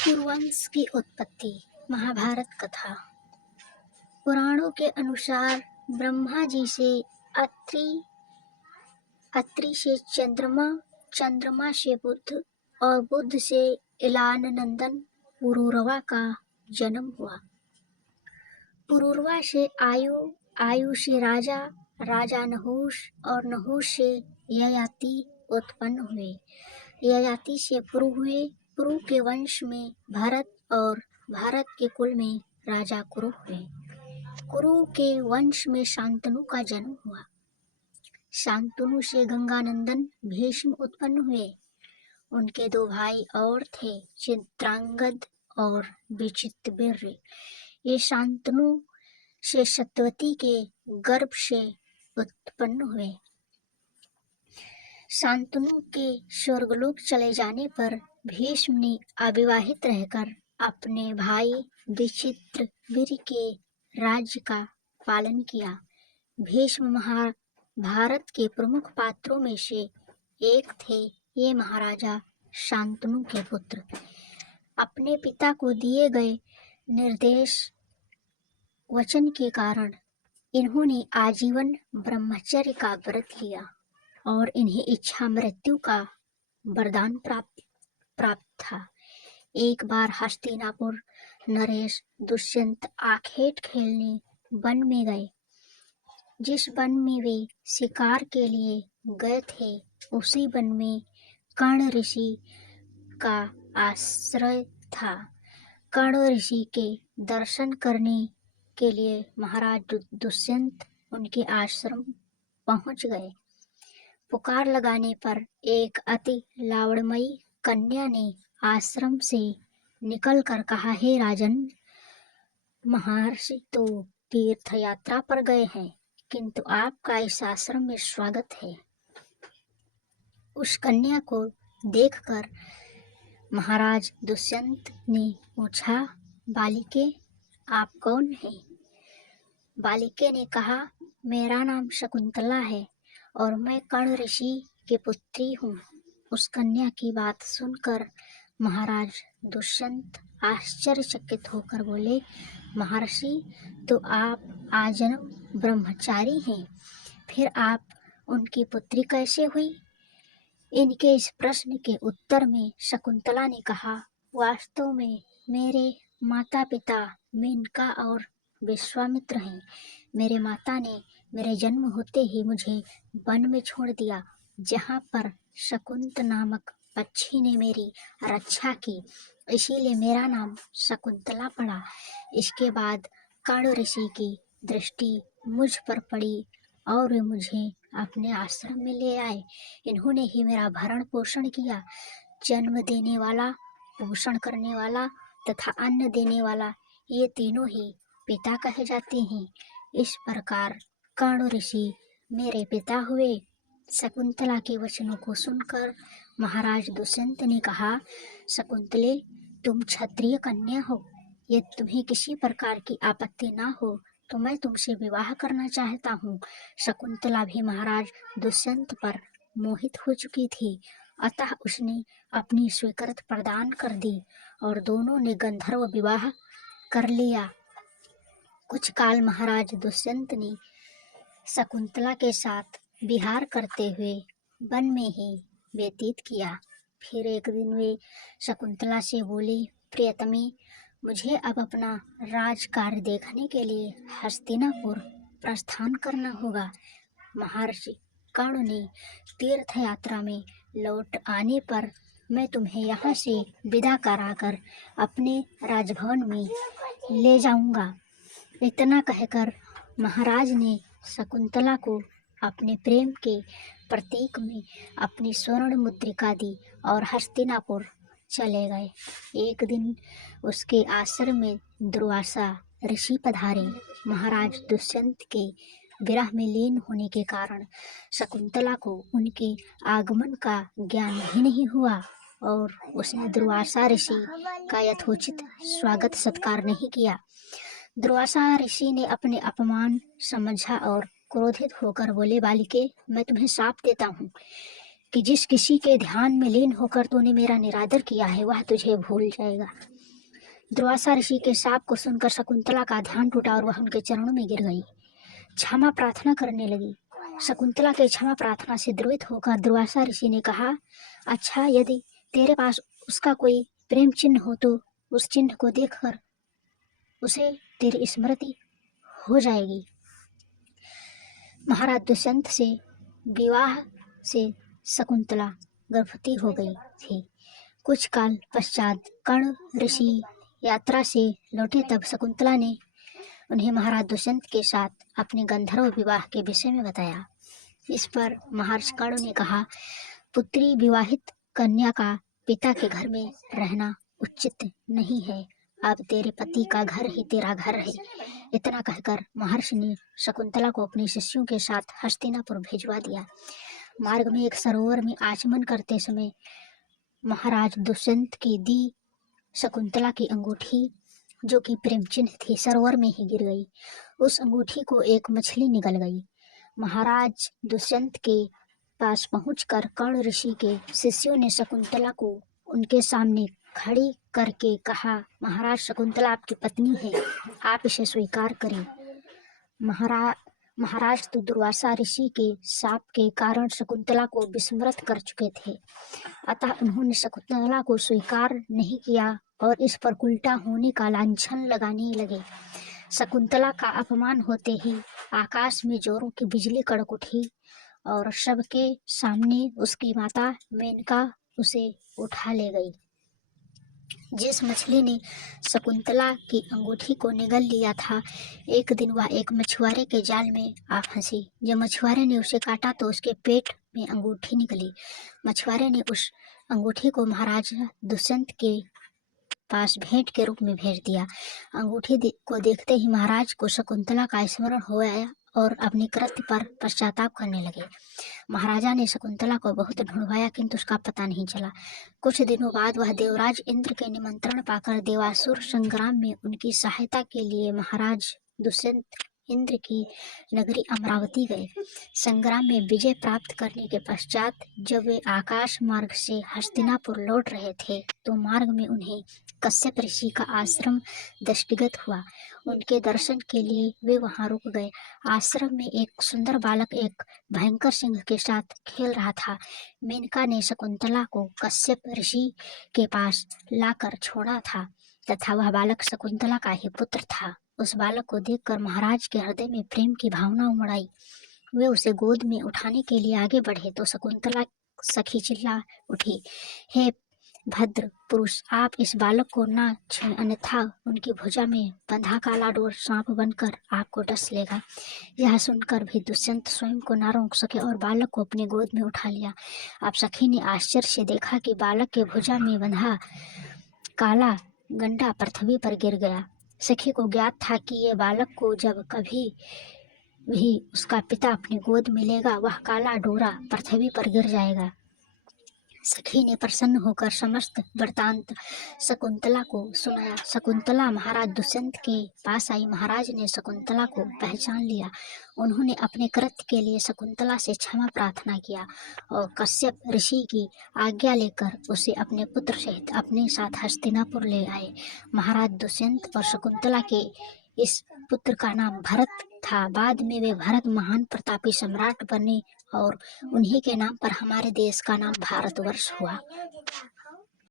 कुरुवंश की उत्पत्ति। महाभारत कथा। पुराणों के अनुसार ब्रह्मा जी से अत्रि, अत्रि से चंद्रमा, चंद्रमा से बुध और बुध से इलान नंदन पुरूरवा का जन्म हुआ। पुरूरवा से आयु, आयु से राजा, राजा नहुष और नहुष से ययाति उत्पन्न हुए। ययाति से पुरु हुए, पुरु के वंश में भरत और भरत के कुल में राजा कुरु हुए। कुरु के वंश में शांतनु का जन्म हुआ। शांतनु से गंगानंदन भीष्म उत्पन्न हुए। उनके दो भाई और थे, चित्रांगद और विचित्रवीर्य। ये शांतनु से सत्यवती के गर्भ से उत्पन्न हुए। शांतनु के स्वर्गलोक चले जाने पर भीष्म ने अविवाहित रहकर अपने भाई विचित्रवीर्य के राज्य का पालन किया। भीष्म महाभारत के प्रमुख पात्रों में से एक थे। ये महाराजा शांतनु के पुत्र। अपने पिता को दिए गए निर्देश वचन के कारण इन्होंने आजीवन ब्रह्मचर्य का व्रत लिया और इन्हें इच्छा मृत्यु का वरदान प्राप्त था। एक बार हस्तिनापुर नरेश दुष्यंत आखेट खेलने वन में गए। जिस वन में वे शिकार के लिए गए थे, उसी वन में कर्ण ऋषि का आश्रय था। कर्ण ऋषि के दर्शन करने के लिए महाराज दुष्यंत उनके आश्रम पहुंच गए। पुकार लगाने पर एक अति लावण्यमयी कन्या ने आश्रम से निकलकर कहा, हे राजन, महर्षि तो तीर्थ यात्रा पर गए हैं, किंतु आपका इस आश्रम में स्वागत है। उस कन्या को देखकर महाराज दुष्यंत ने पूछा, बालिके, आप कौन हैं? बालिके ने कहा, मेरा नाम शकुंतला है और मैं कर्ण ऋषि की पुत्री हूँ। उस कन्या की बात सुनकर महाराज दुष्यंत आश्चर्यचकित होकर बोले, महर्षि, तो आप आजन्म ब्रह्मचारी हैं, फिर आप उनकी पुत्री कैसे हुई? इनके इस प्रश्न के उत्तर में शकुंतला ने कहा, वास्तव में मेरे माता पिता मेनका और विश्वामित्र हैं। मेरे माता ने मेरे जन्म होते ही मुझे वन में छोड़ दिया, जहाँ पर शकुंत नामक पक्षी ने मेरी रक्षा की, इसीलिए मेरा नाम शकुंतला पड़ा। इसके बाद कर्ण ऋषि की दृष्टि मुझ पर पड़ी और वे मुझे अपने आश्रम में ले आए। इन्होंने ही मेरा भरण पोषण किया। जन्म देने वाला, पोषण करने वाला तथा अन्न देने वाला, ये तीनों ही पिता कहे जाते हैं। इस प्रकार कर्ण ऋषि मेरे पिता हुए। शकुंतला के वचनों को सुनकर महाराज दुष्यंत ने कहा, शकुंतले, तुम क्षत्रिय कन्या हो, यदि तुम्हें किसी प्रकार की आपत्ति ना हो तो मैं तुमसे विवाह करना चाहता हूँ। शकुंतला भी महाराज दुष्यंत पर मोहित हो चुकी थी, अतः उसने अपनी स्वीकृति प्रदान कर दी और दोनों ने गंधर्व विवाह कर लिया। कुछ काल महाराज दुष्यंत ने शकुंतला के साथ विहार करते हुए वन में ही व्यतीत किया। फिर एक दिन वे शकुंतला से बोली, प्रियतमी, मुझे अब अपना राजकार्य देखने के लिए हस्तिनापुर प्रस्थान करना होगा। महर्षि कर्ण ने तीर्थ यात्रा में लौट आने पर मैं तुम्हें यहाँ से विदा कराकर अपने राजभवन में ले जाऊंगा। इतना कहकर महाराज ने शकुंतला को अपने प्रेम के प्रतीक में अपनी स्वर्ण मुद्रिका दी और हस्तिनापुर चले गए। एक दिन उसके आश्रम में दुर्वासा ऋषि पधारे। महाराज दुष्यंत के विरह में लीन होने के कारण शकुंतला को उनके आगमन का ज्ञान भी नहीं हुआ और उसने दुर्वासा ऋषि का यथोचित स्वागत सत्कार नहीं किया। दुर्वासा ऋषि ने अपने अपमान समझा और क्रोधित होकर बोले, बालिके, मैं तुम्हें शाप देता हूँ, कि जिस किसी के ध्यान में लीन होकर तूने मेरा निरादर किया है वह तुझे भूल जाएगा। दुर्वासा ऋषि के शाप को सुनकर शकुंतला का ध्यान टूटा और वह उनके चरणों में गिर गई, क्षमा प्रार्थना करने लगी। शकुंतला के क्षमा प्रार्थना से द्रवित होकर दुर्वासा ऋषि ने कहा, अच्छा, यदि तेरे पास उसका कोई प्रेम चिन्ह हो तो उस चिन्ह को देखकर उसे तेरी स्मृति हो जाएगी। महाराज दुष्यंत से विवाह से शकुंतला गर्भवती हो गई थी। कुछ काल पश्चात कर्ण ऋषि यात्रा से लौटे तब शकुंतला ने उन्हें महाराज दुष्यंत के साथ अपने गंधर्व विवाह के विषय में बताया। इस पर महर्षि कर्ण ने कहा, पुत्री विवाहित कन्या का पिता के घर में रहना उचित नहीं है। अब तेरे पति का घर ही तेरा घर है। इतना कहकर महर्षि ने शकुंतला को अपने शिष्यों के साथ हस्तिनापुर भिजवा दिया। मार्ग में एक सरोवर में आचमन करते समय महाराज दुष्यंत की दी शकुंतला की अंगूठी, जो कि प्रेम चिन्ह थी, सरोवर में ही गिर गई। उस अंगूठी को एक मछली निगल गई। महाराज दुष्यंत के पास पहुंचकर कर्ण ऋषि के शिष्यों ने शकुंतला को उनके सामने खड़ी करके कहा, महाराज, शकुंतला आपकी पत्नी है, आप इसे स्वीकार करें। महाराज तो दुर्वासा ऋषि के शाप के कारण शकुंतला को विस्मृत कर चुके थे, अतः उन्होंने शकुंतला को स्वीकार नहीं किया और इस पर उल्टा होने का लांछन लगाने लगे। शकुंतला का अपमान होते ही आकाश में जोरों की बिजली कड़क उठी और सबके सामने उसकी माता मेनका उसे उठा ले गई। जिस मछली ने शकुंतला की अंगूठी को निगल लिया था, एक दिन वह एक मछुआरे के जाल में आ फंसी। जब मछुआरे ने उसे काटा तो उसके पेट में अंगूठी निकली। मछुआरे ने उस अंगूठी को महाराज दुष्यंत के पास भेंट के रूप में भेज दिया। अंगूठी को देखते ही महाराज को शकुंतला का स्मरण हो आया और अपने कृत्य पर पश्चाताप करने लगे। महाराजा ने शकुंतला को बहुत ढूंढवाया किंतु उसका पता नहीं चला। कुछ दिनों बाद वह देवराज इंद्र के निमंत्रण पाकर देवासुर संग्राम में उनकी सहायता के लिए महाराज दुष्यंत इंद्र की नगरी अमरावती गए। संग्राम में विजय प्राप्त करने के पश्चात जब वे आकाश मार्ग से हस्तिनापुर लौट रहे थे तो मार्ग में उन्हें कश्यप ऋषि का आश्रम दृष्टिगत हुआ। उनके दर्शन के लिए वे वहां रुक गए। आश्रम में एक सुंदर बालक एक भयंकर सिंह के साथ खेल रहा था। मेनका ने शकुंतला को कश्यप ऋषि के पास लाकर छोड़ा था तथा वह बालक शकुंतला का ही पुत्र था। उस बालक को देखकर महाराज के हृदय में प्रेम की भावना उमड़ आई। वे उसे गोद में उठाने के लिए आगे बढ़े तो शकुंतला सखी चिल्ला उठी, हे भद्र पुरुष, आप इस बालक को ना छुएं, अन्यथा उनकी भुजा में बंधा काला डोर सांप बनकर आपको डस लेगा। यह सुनकर भी दुष्यंत स्वयं को ना रोक सके और बालक को अपने गोद में उठा लिया। अब सखी ने आश्चर्य से देखा कि बालक के भुजा में बंधा काला गंडा पृथ्वी पर गिर गया। सखी को ज्ञात था कि ये बालक को जब कभी भी उसका पिता अपनी गोद में लेगा वह काला डोरा पृथ्वी पर गिर जाएगा। सखी ने प्रसन्न होकर समस्त वृत्तांत शकुंतला को सुनाया। शकुंतला महाराज दुष्यंत के पास आई। महाराज ने शकुंतला को पहचान लिया। उन्होंने अपने कृत्य के लिए शकुंतला से क्षमा प्रार्थना किया और कश्यप ऋषि की आज्ञा लेकर उसे अपने पुत्र सहित अपने साथ हस्तिनापुर ले आए। महाराज दुष्यंत और शकुंतला के इस पुत्र का नाम भरत था। बाद में वे भरत महान प्रतापी सम्राट बने और उन्हीं के नाम पर हमारे देश का नाम भारतवर्ष हुआ।